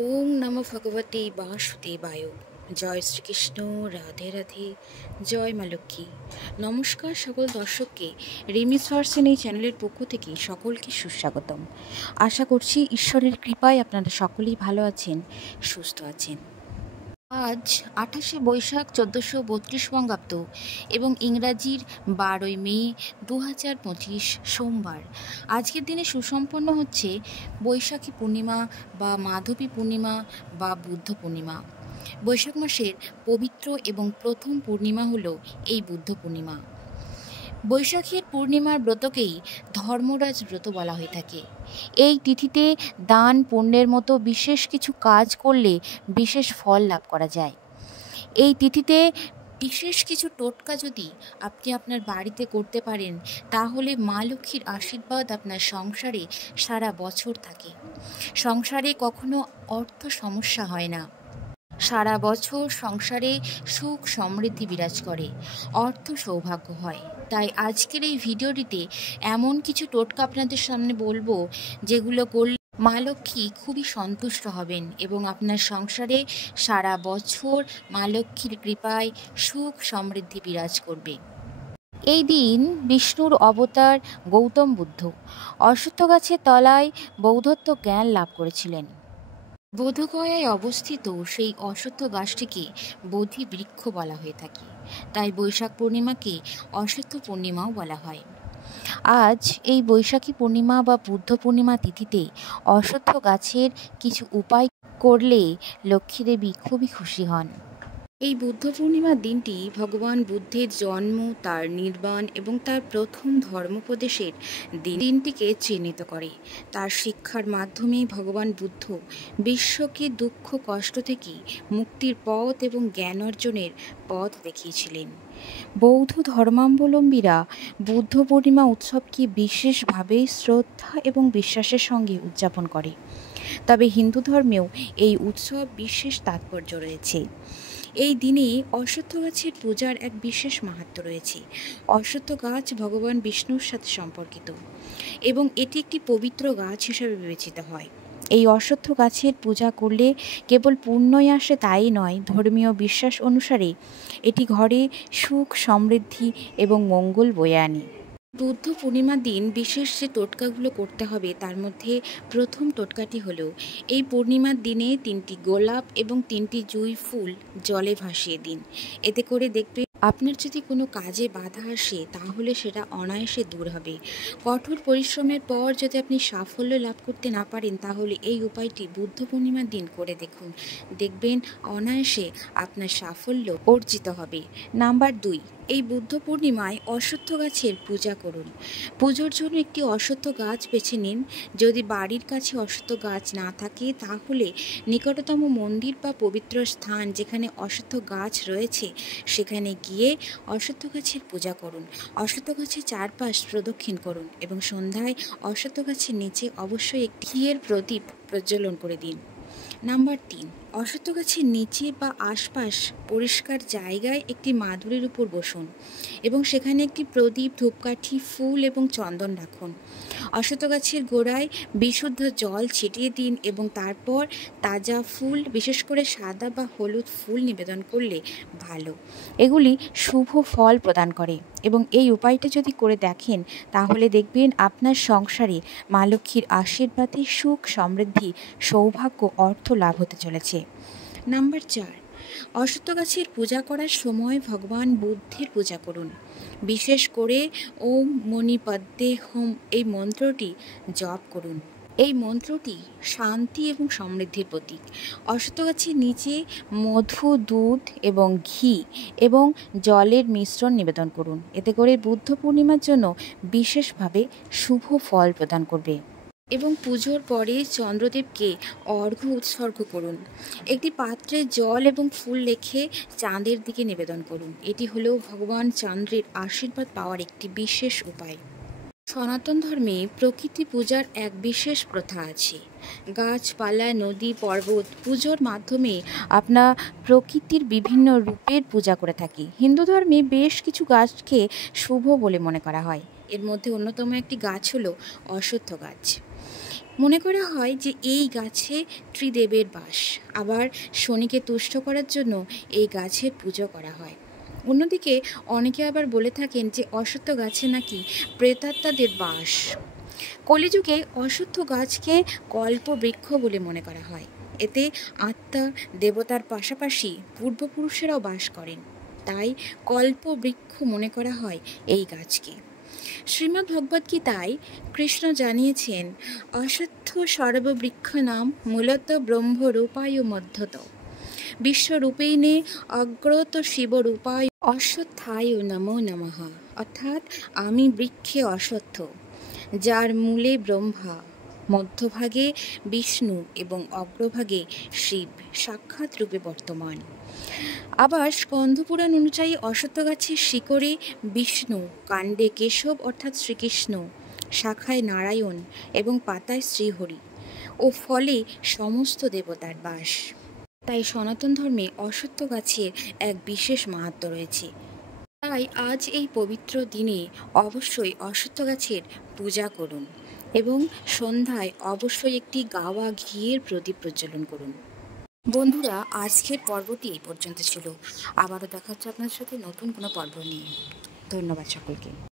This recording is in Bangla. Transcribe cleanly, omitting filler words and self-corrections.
ওম নমঃ ভগবতে বাসুদেবায়। জয় শ্রীকৃষ্ণ, রাধে রাধে, জয় মা লক্ষ্মী। নমস্কার সকল দর্শককে রিমিস ভার্সন এই চ্যানেলের পক্ষ থেকে সকলকে সুস্বাগতম। আশা করছি ঈশ্বরের কৃপায় আপনারা সকলেই ভালো আছেন, সুস্থ আছেন। আজ 28শে বৈশাখ 1432 বঙ্গাব্দ এবং ইংরাজির 12ই মে 2025 সোমবার। আজকের দিনে সুসম্পন্ন হচ্ছে বৈশাখী পূর্ণিমা বা মাধবী পূর্ণিমা বা বুদ্ধ পূর্ণিমা। বৈশাখ মাসের পবিত্র এবং প্রথম পূর্ণিমা হলো এই বুদ্ধ পূর্ণিমা। বৈশাখীর পূর্ণিমার ব্রতকেই ধর্মরাজ ব্রত বলা হয়ে থাকে। এই তিথিতে দান পুণ্যের মতো বিশেষ কিছু কাজ করলে বিশেষ ফল লাভ করা যায়। এই তিথিতে বিশেষ কিছু টোটকা যদি আপনি আপনার বাড়িতে করতে পারেন, তাহলে মা লক্ষ্মীর আশীর্বাদ আপনার সংসারে সারা বছর থাকে। সংসারে কখনো অর্থ সমস্যা হয় না। সারা বছর সংসারে সুখ সমৃদ্ধি বিরাজ করে, অর্থ সৌভাগ্য হয়। তাই আজকের এই ভিডিওটিতে এমন কিছু টোটকা আপনাদের সামনে বলবো, যেগুলো করলে মা লক্ষ্মী খুবই সন্তুষ্ট হবেন এবং আপনার সংসারে সারা বছর মা লক্ষ্মীর কৃপায় সুখ সমৃদ্ধি বিরাজ করবে। এই দিন বিষ্ণুর অবতার গৌতম বুদ্ধ অশ্বত্থ গাছের তলায় বৌদ্ধত্ব জ্ঞান লাভ করেছিলেন। বোধগয়ায় অবস্থিত সেই অশ্বত্থ গাছটিকে বোধি বৃক্ষ বলা হয়ে থাকে। তাই বৈশাখ পূর্ণিমাকে অশ্বত্থ পূর্ণিমাও বলা হয়। আজ এই বৈশাখী পূর্ণিমা বা বুদ্ধ পূর্ণিমা তিথিতে অশ্বত্থ গাছের কিছু উপায় করলে লক্ষ্মীদেবী খুবই খুশি হন। এই বুদ্ধ পূর্ণিমার দিনটি ভগবান বুদ্ধের জন্ম, তার নির্বাণ এবং তার প্রথম ধর্মোপদেশের দিনটিকে চিহ্নিত করে। তার শিক্ষার মাধ্যমে ভগবান বুদ্ধ বিশ্বকে দুঃখ কষ্ট থেকে মুক্তির পথ এবং জ্ঞান অর্জনের পথ দেখিয়েছিলেন। বৌদ্ধ ধর্মাবলম্বীরা বুদ্ধ পূর্ণিমা উৎসবকে বিশেষভাবে শ্রদ্ধা এবং বিশ্বাসের সঙ্গে উদযাপন করে। তবে হিন্দু ধর্মেও এই উৎসব বিশেষ তাৎপর্য রয়েছে। এই দিনে অশ্বত্থ গাছের পূজার এক বিশেষ মাহাত্ম্য রয়েছে। অশ্বত্থ গাছ ভগবান বিষ্ণুর সাথে সম্পর্কিত এবং এটি একটি পবিত্র গাছ হিসেবে বিবেচিত হয়। এই অশ্বত্থ গাছের পূজা করলে কেবল পুণ্যই আসে তাই নয়, ধর্মীয় বিশ্বাস অনুসারে এটি ঘরে সুখ সমৃদ্ধি এবং মঙ্গল বয়ে আনে। বুদ্ধ পূর্ণিমার দিন বিশেষ যে টোটকাগুলো করতে হবে, তার মধ্যে প্রথম টোটকাটি হলো এই পূর্ণিমার দিনে 3টি গোলাপ এবং 3টি জুঁই ফুল জলে ভাসিয়ে দিন। এতে করে দেখবে আপনার যদি কোনো কাজে বাধা আসে, তাহলে সেটা অনায়াসে দূর হবে। কঠোর পরিশ্রমের পর যদি আপনি সাফল্য লাভ করতে না পারেন, তাহলে এই উপায়টি বুদ্ধ পূর্ণিমার দিন করে দেখুন। দেখবেন অনায়াসে আপনার সাফল্য অর্জিত হবে। নাম্বার 2, এই বুদ্ধ পূর্ণিমায় অশ্বত্থ গাছের পূজা করুন। পুজোর জন্য একটি অশ্বত্থ গাছ বেছে নিন। যদি বাড়ির কাছে অশ্বত্থ গাছ না থাকে, তাহলে নিকটতম মন্দির বা পবিত্র স্থান যেখানে অশ্বত্থ গাছ রয়েছে, সেখানে গিয়ে অশ্বত্থ গাছের পূজা করুন। অশ্বত্থ গাছের চারপাশ প্রদক্ষিণ করুন এবং সন্ধ্যায় অশ্বত্থ গাছের নিচে অবশ্যই একটি ঘিয়ের প্রদীপ প্রজ্বলন করে দিন। নাম্বার 3, অশ্বত্থ গাছের নিচে বা আশপাশ পরিষ্কার জায়গায় একটি মাদুরের উপর বসুন এবং সেখানে একটি প্রদীপ, ধূপকাঠি, ফুল এবং চন্দন রাখুন। অশ্বত্থ গাছের গোড়ায় বিশুদ্ধ জল ছিটিয়ে দিন এবং তারপর তাজা ফুল, বিশেষ করে সাদা বা হলুদ ফুল নিবেদন করলে ভালো। এগুলি শুভ ফল প্রদান করে এবং এই উপায়টা যদি করে দেখেন, তাহলে দেখবেন আপনার সংসারে মা লক্ষ্মীর আশীর্বাদে সুখ সমৃদ্ধি সৌভাগ্য অর্থ লাভ হতে চলেছে। নাম্বার 4, অশ্বত্থ গাছের পূজা করার সময় ভগবান বুদ্ধের পূজা করুন। বিশেষ করে ওম মণিপদ্মে হোম এই মন্ত্রটি জপ করুন। এই মন্ত্রটি শান্তি এবং সমৃদ্ধির প্রতীক। অশ্বত্থ গাছের নিচে মধু, দুধ এবং ঘি এবং জলের মিশ্রণ নিবেদন করুন। এতে করে বুদ্ধ পূর্ণিমার জন্য বিশেষভাবে শুভ ফল প্রদান করবে। এবং পুজোর পরে চন্দ্রদেবকে অর্ঘ্য উৎসর্গ করুন। একটি পাত্রে জল এবং ফুল রেখে চাঁদের দিকে নিবেদন করুন। এটি হলো ভগবান চন্দ্রের আশীর্বাদ পাওয়ার একটি বিশেষ উপায়। সনাতন ধর্মে প্রকৃতি পূজার এক বিশেষ প্রথা আছে। গাছপালা, নদী, পর্বত পুজোর মাধ্যমে আমরা প্রকৃতির বিভিন্ন রূপের পূজা করে থাকি। হিন্দু ধর্মে বেশ কিছু গাছকে শুভ বলে মনে করা হয়। এর মধ্যে অন্যতম একটি গাছ হলো অশ্বত্থ গাছ। মনে করা হয় যে এই গাছে ত্রিদেবের বাস। আবার শনিকে তুষ্ট করার জন্য এই গাছের পুজো করা হয়। অন্যদিকে অনেকে আবার বলে থাকেন যে অশ্বত্থ গাছে নাকি প্রেতাত্মাদের বাস। কলিযুগে অশ্বত্থ গাছকে কল্পবৃক্ষ বলে মনে করা হয়। এতে আত্মা দেবতার পাশাপাশি পূর্বপুরুষেরাও বাস করেন, তাই কল্পবৃক্ষ মনে করা হয় এই গাছকে। শ্রীমদ্ ভগবদ্গীতায় কৃষ্ণ জানিয়েছেন, অশ্বত্থ সর্ববৃক্ষ নাম মূলত ব্রহ্মরূপায় মধ্যত বিশ্বরূপেণে অগ্রত শিবরূপায় অশ্বত্থায় নমো নমঃ। অর্থাৎ আমি বৃক্ষে অশ্বত্থ, যার মূলে ব্রহ্মা, মধ্যভাগে বিষ্ণু এবং অগ্রভাগে শিব সাক্ষাৎ রূপে বর্তমান। আবার স্কন্ধপুরাণ অনুযায়ী অশ্বত্থ গাছের শিকড়ে বিষ্ণু, কাণ্ডে কেশব অর্থাৎ শ্রীকৃষ্ণ, শাখায় নারায়ণ এবং পাতায় শ্রীহরি ও ফলে সমস্ত দেবতার বাস। তাই সনাতন ধর্মে অশ্বত্থ গাছের এক বিশেষ মাহাত্ম্য রয়েছে। তাই আজ এই পবিত্র দিনে অবশ্যই অশ্বত্থ গাছের পূজা করুন এবং সন্ধ্যায় অবশ্যই একটি গাওয়া ঘিয়ের প্রদীপ প্রজ্বলন করুন। বন্ধুরা, আজকের পর্বটি এই পর্যন্ত ছিল। আবারও দেখা হচ্ছে আপনার সাথে নতুন কোনো পর্ব নিয়ে। ধন্যবাদ সকলকে।